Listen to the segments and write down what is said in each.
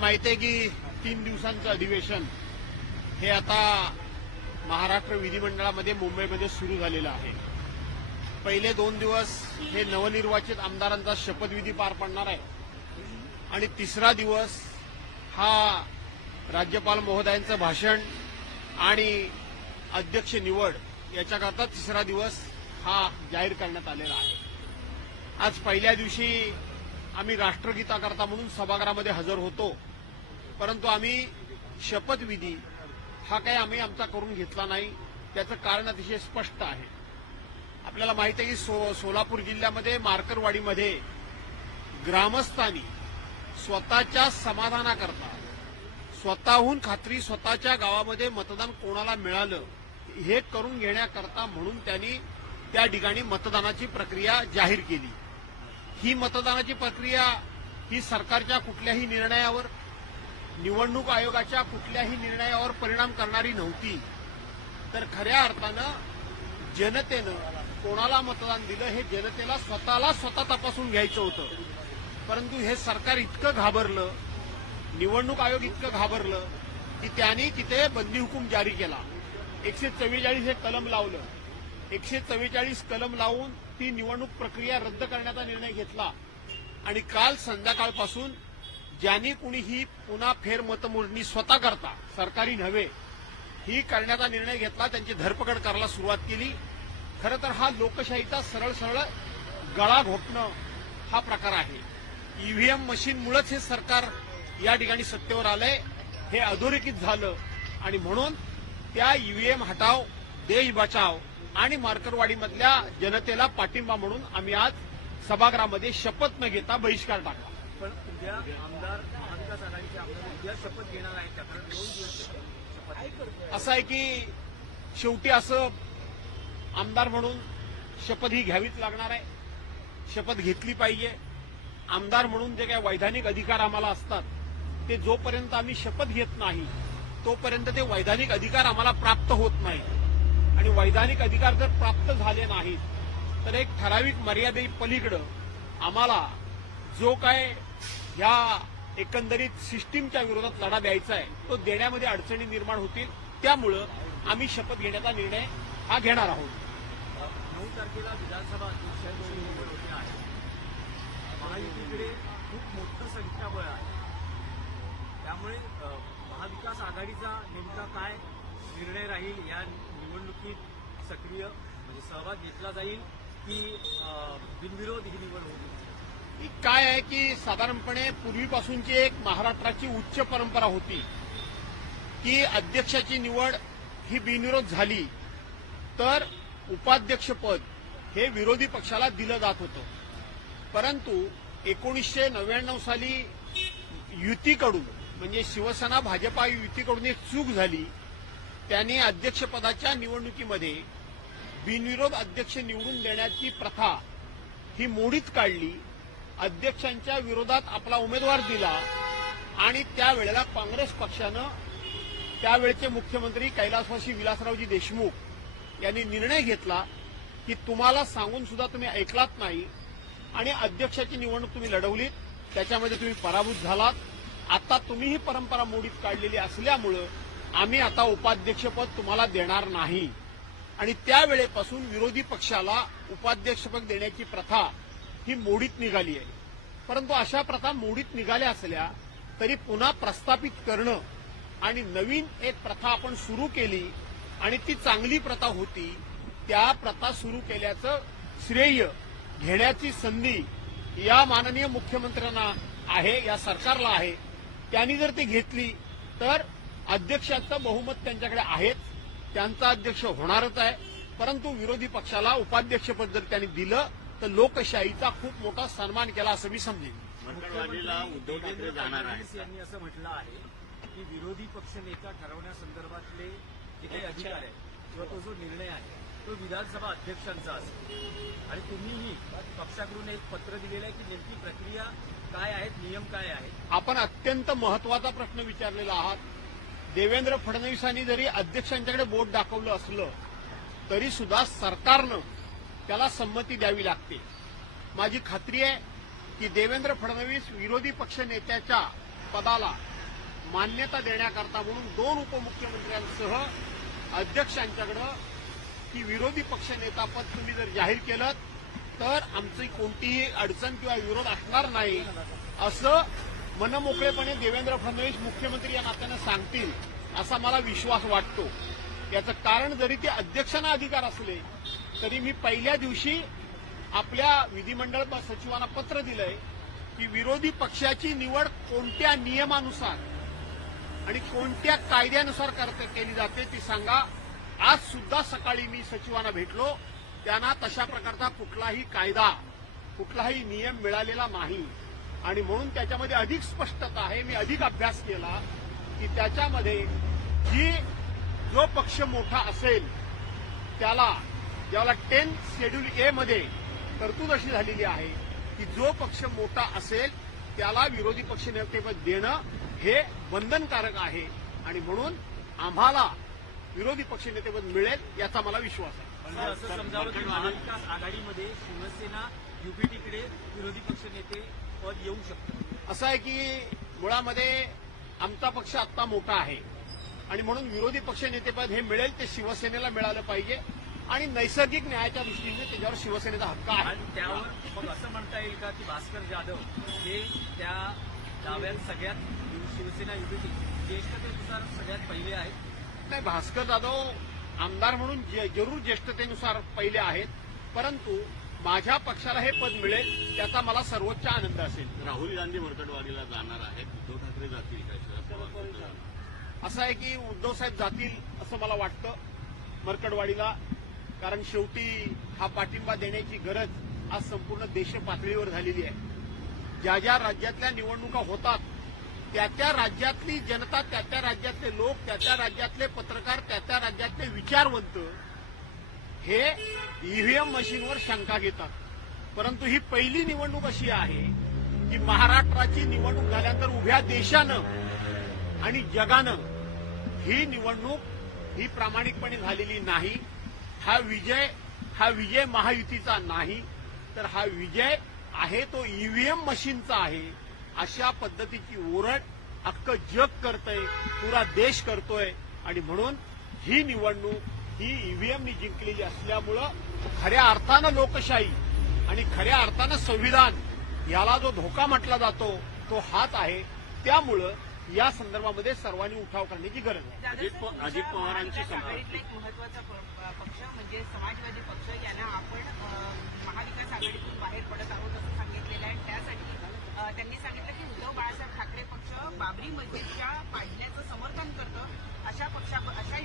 माहिती आहे की तीन दिवसांचं अधिवेशन हे आता महाराष्ट्र विधिमंडळामध्ये मुंबईमध्ये सुरू झालेलं आहे. पहिले दोन दिवस हे नवनिर्वाचित आमदारांचा शपथविधी पार पडणार आहे. आणि तिसरा दिवस हा राज्यपाल महोदयांचं भाषण आणि अध्यक्ष निवड याच्याकरता तिसरा दिवस हा जाहीर करण्यात आलेला आहे. आज पहिल्या दिवशी आम्ही राष्ट्रगीताकरता म्हणून सभागृहामध्ये हजर होतो. परंतु आम्ही शपथविधी हा काही आम्ही आमचा करून घेतला नाही. त्याचं कारण अतिशय स्पष्ट आहे. आपल्याला माहीत आहे की सो, सोलापूर जिल्ह्यामध्ये मार्करवाडीमध्ये ग्रामस्थांनी स्वतःच्या समाधानाकरता स्वतःहून खात्री स्वतःच्या गावामध्ये मतदान कोणाला मिळालं हे करून घेण्याकरता म्हणून त्यांनी त्या ठिकाणी मतदानाची प्रक्रिया जाहीर केली. ही मतदानाची प्रक्रिया ही सरकारच्या कुठल्याही निर्णयावर निवडणूक आयोगाच्या कुठल्याही निर्णयावर परिणाम करणारी नव्हती. तर खऱ्या अर्थानं जनतेनं कोणाला मतदान दिलं हे जनतेला स्वतःला स्वतः तपासून घ्यायचं होतं. परंतु हे सरकार इतकं घाबरलं निवडणूक आयोग इतकं घाबरलं की त्यांनी तिथे बंदी हुकूम जारी केला. एकशे चव्वेचाळीस हे कलम लावलं. एकशे चव्वेचाळीस कलम लावून ती निवडणूक प्रक्रिया रद्द करण्याचा निर्णय घेतला. आणि काल संध्याकाळपासून ज्यांनी कुणीही पुन्हा फेरमतमोजणी स्वतः करता सरकारी नव्हे ही करण्याचा निर्णय घेतला त्यांची धरपकड करायला सुरुवात केली. खरं तर हा लोकशाहीचा सरळ सरळ गळा घोटणं हा प्रकार आहे. ईव्हीएम मशीनमुळेच हे सरकार या ठिकाणी सत्तेवर आलंय. हे अधोरेखित झालं आणि म्हणून त्या ईव्हीएम हटाव देश बचाव आणि मार्करवाडीमधल्या जनतेला पाठिंबा म्हणून आम्ही आज सभागृहामध्ये शपथ न घेता बहिष्कार टाकला. पण उद्या आमदार महाविकास आघाडीचे आमदार उद्या शपथ घेणार आहेत कारण दोन दिवस शपथ असं आहे की शेवटी असं आमदार म्हणून शपथ ही घ्यावीच लागणार आहे. शपथ घेतली पाहिजे. आमदार म्हणून जे काही वैधानिक अधिकार आम्हाला असतात ते जोपर्यंत आम्ही शपथ घेत नाही तोपर्यंत ते वैधानिक अधिकार आम्हाला प्राप्त होत नाही. आणि वैधानिक अधिकार जर प्राप्त झाले नाहीत तर एक ठराविक मर्यादे पलीकडं आम्हाला जो काय ह्या एकंदरीत सिस्टीमच्या विरोधात लढा द्यायचा आहे. तो देण्यामध्ये अडचणी निर्माण होतील. त्यामुळं आम्ही शपथ घेण्याचा निर्णय हा घेणार आहोत. नऊ तारखेला विधानसभा अध्यक्षांची निवड होते आहे. महायुतीकडे खूप मोठं संख्याबळ आहे. त्यामुळे महाविकास आघाडीचा नेमका काय निर्णय राहील या निवडणुकीत सक्रिय म्हणजे सहभाग घेतला जाईल की बिनविरोध ही निवड होईल? काय आहे की साधारणपणे पूर्वीपासूनची एक महाराष्ट्राची उच्च परंपरा होती की अध्यक्षाची निवड ही बिनविरोध झाली तर उपाध्यक्षपद हे विरोधी पक्षाला दिलं जात होतं. परंतु एकोणीसशे नव्याण्णव साली युतीकडून म्हणजे शिवसेना भाजपा युतीकडून एक चूक झाली. त्यांनी अध्यक्षपदाच्या निवडणुकीमध्ये बिनविरोध अध्यक्ष निवडून देण्याची प्रथा ही मोडीत काढली. अध्यक्षांच्या विरोधात आपला उमेदवार दिला आणि त्यावेळेला काँग्रेस पक्षानं त्यावेळचे मुख्यमंत्री कैलासवासी विलासरावजी देशमुख यांनी निर्णय घेतला की तुम्हाला सांगून सुद्धा तुम्ही ऐकलात नाही आणि अध्यक्षाची निवडणूक तुम्ही लढवलीत त्याच्यामध्ये तुम्ही पराभूत झालात. आता तुम्ही ही परंपरा मोडीत काढलेली असल्यामुळं आम्ही आता उपाध्यक्षपद तुम्हाला देणार नाही. आणि त्यावेळेपासून विरोधी पक्षाला उपाध्यक्षपद देण्याची प्रथा ही मोडीत निघाली आहे. परंतु अशा प्रथा मोडीत निघाल्या असल्या तरी पुन्हा प्रस्थापित करणं आणि नवीन एक प्रथा आपण सुरू केली आणि ती चांगली प्रथा होती त्या प्रथा सुरू केल्याचं श्रेय घेण्याची संधी या माननीय मुख्यमंत्र्यांना आहे या सरकारला आहे. त्यांनी जर ती घेतली तर अध्यक्षाचं बहुमत त्यांच्याकडे आहेच त्यांचा अध्यक्ष होणारच आहे. परंतु विरोधी पक्षाला उपाध्यक्षपद जर त्यांनी दिलं तर लोकशाहीचा खूप मोठा सन्मान केला असं मी समजेन. उद्धव ठाकरे जाणार फडणवीस यांनी असं म्हटलं आहे की विरोधी पक्ष नेता ठरवण्यासंदर्भातले जे काही अधिकार आहेत किंवा तो जो निर्णय आहे तो विधानसभा अध्यक्षांचा असेल. आणि तुम्हीही पक्षाकडून एक पत्र दिलेलं आहे की नेमकी प्रक्रिया काय आहेत नियम काय आहेत? आपण अत्यंत महत्त्वाचा प्रश्न विचारलेला आहात. देवेंद्र फडणवीसांनी जरी अध्यक्षांच्याकडे बोट दाखवलं असलं तरी सुद्धा सरकारनं त्याला संमती द्यावी लागते. माझी खात्री आहे की देवेंद्र फडणवीस विरोधी पक्ष नेत्याच्या पदाला मान्यता देण्याकरता म्हणून दोन उपमुख्यमंत्र्यांसह अध्यक्षांच्याकडं की विरोधी पक्षनेता पद तुम्ही जर जाहीर केलं तर आमची कोणतीही अडचण किंवा विरोध असणार नाही असं मनमोकळेपणे देवेंद्र फडणवीस मुख्यमंत्री या नात्यानं सांगतील असा मला विश्वास वाटतो. याचं कारण जरी ते अध्यक्षांना अधिकार असले तरी मी पहिल्या दिवशी आपल्या विधिमंडळ सचिवांना पत्र दिलंय की विरोधी पक्षाची निवड कोणत्या नियमानुसार आणि कोणत्या कायद्यानुसार करता केली जाते ती सांगा. आज सुद्धा सकाळी मी सचिवांना भेटलो. त्यांना तशा प्रकारचा कुठलाही कायदा कुठलाही नियम मिळालेला नाही. आणि म्हणून त्याच्यामध्ये अधिक स्पष्टता आहे. मी अधिक अभ्यास केला की त्याच्यामध्ये जी जो पक्ष मोठा असेल त्याला ज्याला टेन शेड्यूल ए मध्ये तरतूद अशी झालेली आहे की जो पक्ष मोठा असेल त्याला विरोधी पक्ष नेतेपद देणं हे बंधनकारक आहे. आणि म्हणून आम्हाला विरोधी पक्ष नेतेपद मिळेल याचा मला विश्वास आहे. असं समजावं की महाविकास आघाडीमध्ये शिवसेना युपीटीकडे विरोधी पक्ष नेते पद येऊ शकतं. असं आहे की मुळामध्ये आमचा पक्ष आत्ता मोठा आहे. आणि म्हणून विरोधी पक्ष नेतेपद हे मिळेल ते शिवसेनेला मिळालं पाहिजे. आणि नैसर्गिक न्यायाच्या दृष्टीने त्याच्यावर शिवसेनेचा हक्क आहे. आणि त्यावर मग असं म्हणता येईल का की भास्कर जाधव हे त्या डाव्यात सगळ्यात शिवसेना युपीटी ज्येष्ठतेनुसार सगळ्यात पहिले आहेत? नाही भास्कर जाधव आमदार म्हणून जे- जरूर ज्येष्ठतेनुसार पहिले आहेत परंतु माझ्या पक्षाला हे पद मिळेल त्याचा मला सर्वोच्च आनंद असेल. राहुल गांधी मरकटवाडीला जाणार आहेत. उद्धव ठाकरे जातील का? शरद पवार जाणार? असं आहे की उद्धव साहेब जातील असं मला वाटतं. मरकडवाडीला कारण शेवटी हा पाठिंबा देण्याची गरज आज संपूर्ण देश पातळीवर झालेली आहे. ज्या ज्या राज्यातल्या निवडणुका होतात त्या त्या राज्यातली जनता त्या त्या राज्यातले लोक त्या त्या राज्यातले पत्रकार त्या त्या राज्यातले विचारवंत हे ईव्हीएम मशीनवर शंका घेतात. परंतु ही पहिली निवडणूक अशी आहे की महाराष्ट्राची निवडणूक झाल्यानंतर उभ्या देशानं आणि जगानं ही निवडणूक ही प्रामाणिकपणे झालेली नाही. हा विजय हा विजय महायुतीचा नाही तर हा विजय आहे तो ईव्हीएम मशीनचा आहे. अशा पद्धतीची ओरड अख्खं जग करतंय पुरा देश करतोय. आणि म्हणून ही निवडणूक ही ईव्हीएमनी जिंकलेली असल्यामुळं खऱ्या अर्थानं लोकशाही आणि खऱ्या अर्थानं संविधान याला जो धोका म्हटला जातो तो हाच आहे. त्यामुळं या संदर्भामध्ये सर्वांनी उठाव करण्याची गरज आहे. अजित पवारांची एक महत्त्वाचा पक्ष म्हणजे समाजवादी पक्ष यांना आपण महाविकास आघाडीतून बाहेर पडत आहोत असं सांगितलेलं आहे. त्यासाठी त्यांनी सांगितलं की उद्धव बाळासाहेब ठाकरे पक्ष बाबरी मस्जिदच्या पाडण्याचं समर्थन करतं. अशा पक्षा अशा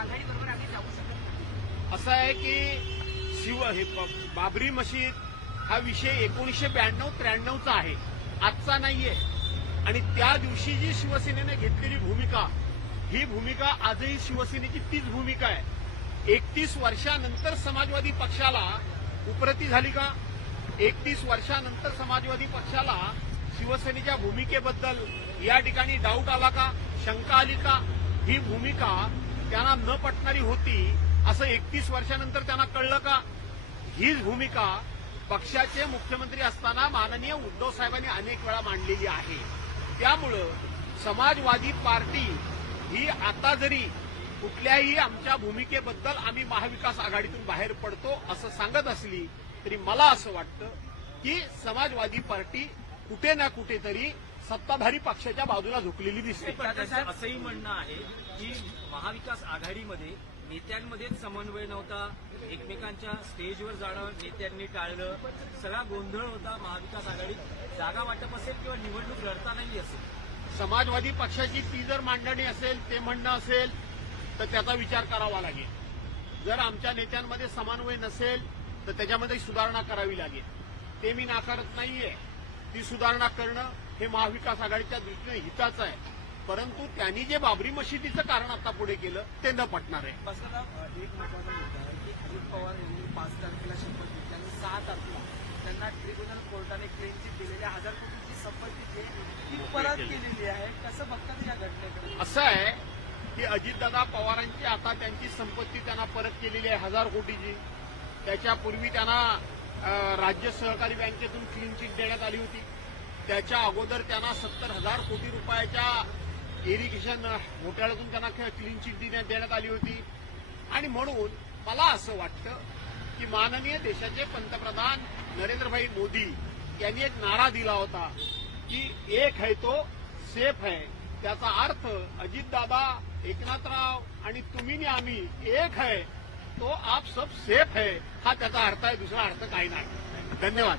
आघाडीबरोबर आम्ही जाऊ शकत नाही. असं आहे की शिव हे ब- बाबरी मशीद हा विषय एकोणीसशे ब्याण्णव त्र्याण्णवचा आहे. आजचा नाहीये. आणि त्या दिवशी जी शिवसेनेने घेतलेली भूमिका ही भूमिका आजही शिवसेनेची तीच भूमिका आहे. एकतीस वर्षानंतर समाजवादी पक्षाला उपरती झाली का? एकतीस वर्षानंतर समाजवादी पक्षाला शिवसेनेच्या भूमिकेबद्दल या ठिकाणी डाऊट आला का? शंका आली का? ही भूमिका त्यांना न पटणारी होती असं एकतीस वर्षानंतर त्यांना कळलं का? हीच भूमिका पक्षाचे मुख्यमंत्री असताना माननीय उद्धव साहेबांनी अनेक वेळा मांडलेली आहे. त्यामुळं समाजवादी पार्टी ही आता जरी कुठल्याही आमच्या भूमिकेबद्दल आम्ही महाविकास आघाडीतून बाहेर पडतो असं सांगत असली तरी मला असं वाटतं की समाजवादी पार्टी कुठे ना कुठेतरी सत्ताधारी पक्षाच्या बाजूला झुकलेली दिसते. पण असंही म्हणणं आहे की महाविकास आघाडीमध्ये नेत्यांमध्येच समन्वय नव्हता एकमेकांच्या स्टेजवर जाणं नेत्यांनी टाळलं सगळा गोंधळ होता महाविकास आघाडीत जागा वाटप असेल किंवा निवडणूक लढतानाही असेल. समाजवादी पक्षाची ती जर मांडणी असेल ते म्हणणं असेल तर त्याचा विचार करावा लागेल. जर आमच्या नेत्यांमध्ये समन्वय नसेल तर त्याच्यामध्ये सुधारणा करावी लागेल. ते मी नाकारत नाहीये. ती सुधारणा करणं हे महाविकास आघाडीच्या दृष्टीने हिताचं आहे. परंतु त्यांनी जे बाबरी मशिदीचं कारण आता पुढे केलं ते न पटणार आहे. एक महत्त्वाचा मुद्दा आहे की अजित पवार यांनी पाच तारखेला शपथ घेतली आणि सहा तारखेला त्यांना ट्रिब्युनल कोर्टाने क्लेम चिट दिलेल्या हजार कोटीची संपत्ती ती परत केलेली आहे. कसं बघतात या घटनेकडे? असं आहे की अजितदादा पवारांची आता त्यांची संपत्ती त्यांना परत केलेली आहे हजार कोटीची त्याच्यापूर्वी त्यांना राज्य सहकारी बँकेतून क्लीन चिट देण्यात आली होती. त्याच्या अगोदर त्यांना सत्तर हजार कोटी रुपयाच्या इरिगेशन घोटाळ्यातून त्यांना क्लीन चिट देण्यात आली होती. आणि म्हणून मला असं वाटतं की माननीय देशाचे पंतप्रधान नरेंद्रभाई मोदी यांनी एक नारा दिला होता की एक है तो सेफ है त्याचा अर्थ अजितदादा एकनाथराव आणि तुम्ही आणि आम्ही एक है तो आप सब सेफ है हा त्याचा अर्थ आहे दुसरा अर्थ काही नाही. धन्यवाद.